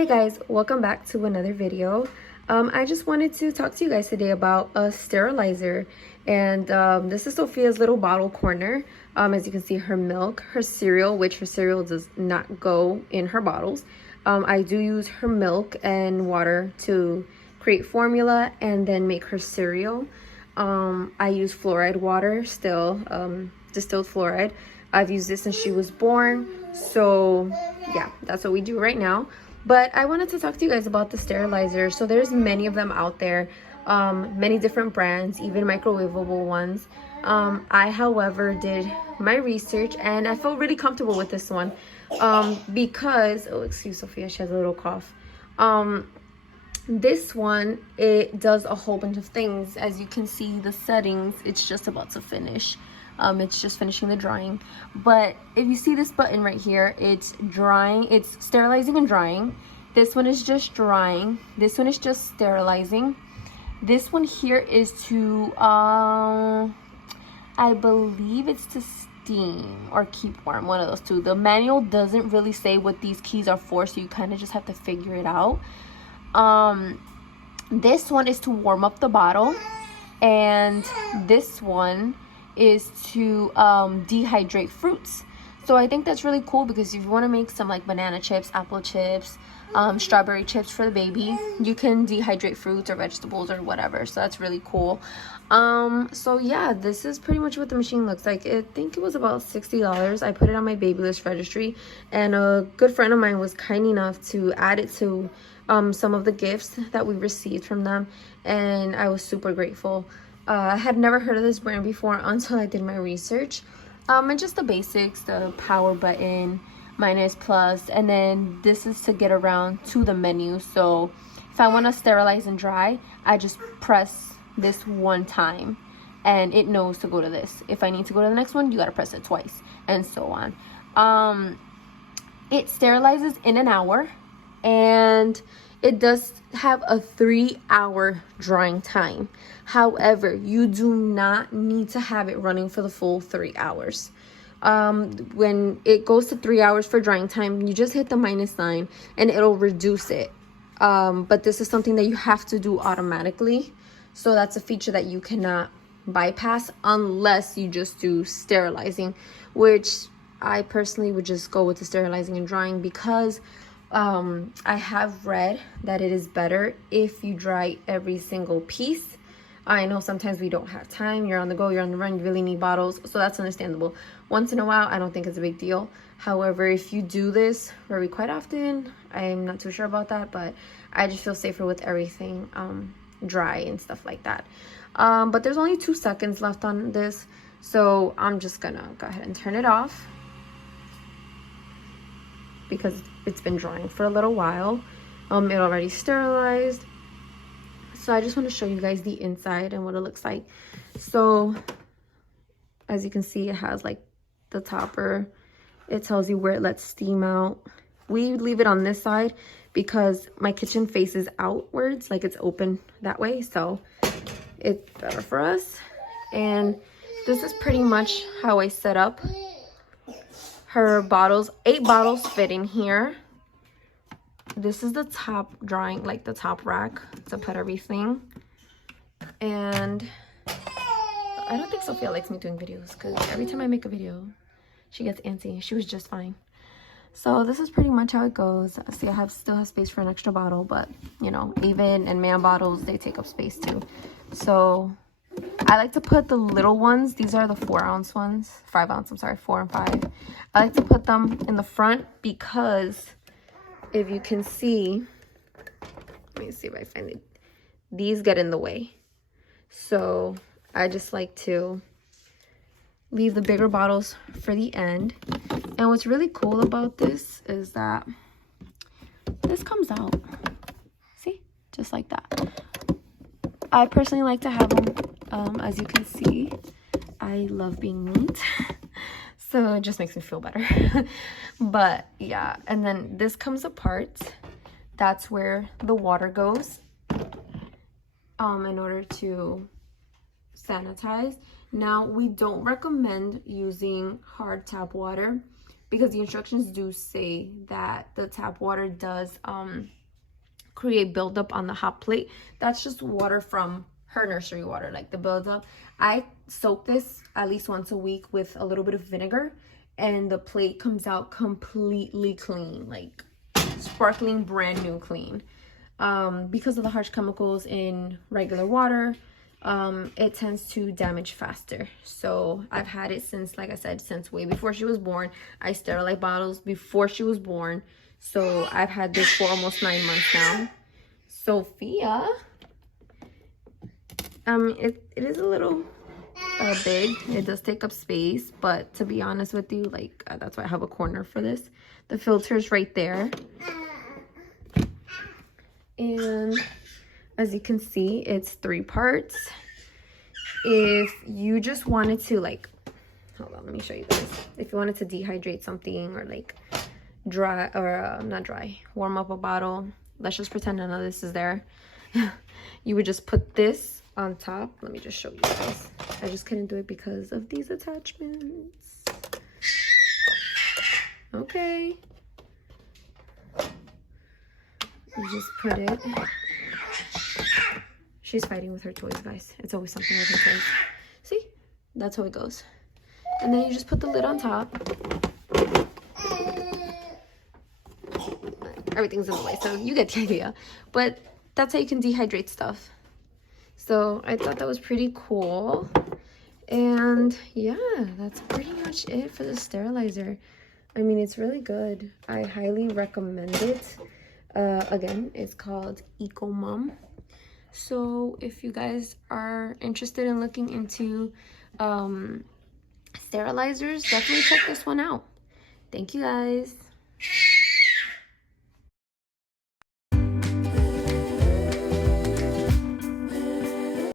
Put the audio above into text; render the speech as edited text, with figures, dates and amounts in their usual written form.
Hey guys, welcome back to another video. I just wanted to talk to you guys today about a sterilizer, and this is Sophia's little bottle corner. As you can see, her milk, her cereal, which her cereal does not go in her bottles. I do use her milk and water to create formula and then make her cereal. I use fluoride water still, distilled fluoride. I've used this since she was born, so yeah, that's what we do right now. But I wanted to talk to you guys about the sterilizer. So there's many of them out there, many different brands, even microwavable ones. I, however, did my research and I felt really comfortable with this one because, oh, excuse Sophia, she has a little cough. This one, it does a whole bunch of things. As you can see, the settings, it's just about to finish. It's just finishing the drying. But if you see this button right here, it's drying, it's sterilizing and drying. This one is just drying. This one is just sterilizing. This one here is to, I believe it's to steam or keep warm, one of those two. The manual doesn't really say what these keys are for, so you kind of just have to figure it out. This one is to warm up the bottle, and this one is to dehydrate fruits. So I think that's really cool because if you want to make some like banana chips, apple chips, strawberry chips for the baby, you can dehydrate fruits or vegetables or whatever. So that's really cool. So yeah, this is pretty much what the machine looks like. I think it was about $60. I put it on my baby list registry, and a good friend of mine was kind enough to add it to some of the gifts that we received from them, and I was super grateful. I had never heard of this brand before until I did my research. And just the basics, the power button, minus, plus, and then this is to get around to the menu. So if I want to sterilize and dry, I just press this one time and it knows to go to this. If I need to go to the next one, you got to press it twice, and so on. It sterilizes in an hour, and it does have a 3-hour drying time. However, you do not need to have it running for the full 3 hours. When it goes to 3 hours for drying time, you just hit the minus sign and it'll reduce it. But this is something that you have to do automatically. So that's a feature that you cannot bypass unless you just do sterilizing, which I personally would just go with the sterilizing and drying because I have read that it is better if you dry every single piece. I know sometimes we don't have time, you're on the go, you're on the run, you really need bottles, so that's understandable. Once in a while, I don't think it's a big deal. However, if you do this very quite often, I'm not too sure about that, but I just feel safer with everything dry and stuff like that. But there's only 2 seconds left on this, so I'm just gonna go ahead and turn it off because it's been drying for a little while. It already sterilized. So I just want to show you guys the inside and what it looks like. So as you can see, it has like the topper. It tells you where it lets steam out. We leave it on this side because my kitchen faces outwards, like it's open that way, so it's better for us. And this is pretty much how I set up her bottles. 8 bottles fit in here. This is the top drying, like the top rack to put everything. And I don't think Sophia likes me doing videos because every time I make a video, she gets antsy. She was just fine. So this is pretty much how it goes. See, I still have space for an extra bottle, but you know, even and man bottles, they take up space too. So I like to put the little ones. These are the 4-ounce ones, 5-ounce, I'm sorry, 4 and 5. I like to put them in the front because if you can see, let me see if I find it, these get in the way. So I just like to leave the bigger bottles for the end. And what's really cool about this is that this comes out, see, just like that. I personally like to have them, as you can see, I love being neat. So it just makes me feel better. But yeah, and then this comes apart. That's where the water goes in order to sanitize. Now, we don't recommend using hard tap water because the instructions do say that the tap water does create buildup on the hot plate. That's just water from her nursery water, like the buildup. I soak this at least once a week with a little bit of vinegar, and the plate comes out completely clean, like sparkling brand new clean. Because of the harsh chemicals in regular water, it tends to damage faster. So I've had it since, like I said, since way before she was born. I sterilized bottles before she was born, so I've had this for almost 9 months now. Sophia, it is a little big. It does take up space, but to be honest with you, like that's why I have a corner for this. The filter is right there, and as you can see, it's 3 parts. If you just wanted to, like, hold on, let me show you this. If you wanted to dehydrate something, or like dry, or not dry, warm up a bottle, let's just pretend none of this is there. You would just put this on top. Let me just show you guys. I just couldn't do it because of these attachments. Okay. You just put it. She's fighting with her toys, guys. It's always something with her toys. See? That's how it goes. And then you just put the lid on top. Everything's in the way, so you get the idea. But that's how you can dehydrate stuff. So I thought that was pretty cool. And yeah, that's pretty much it for the sterilizer. I mean, it's really good. I highly recommend it. Again, it's called eccomum. So if you guys are interested in looking into sterilizers, definitely check this one out. Thank you, guys.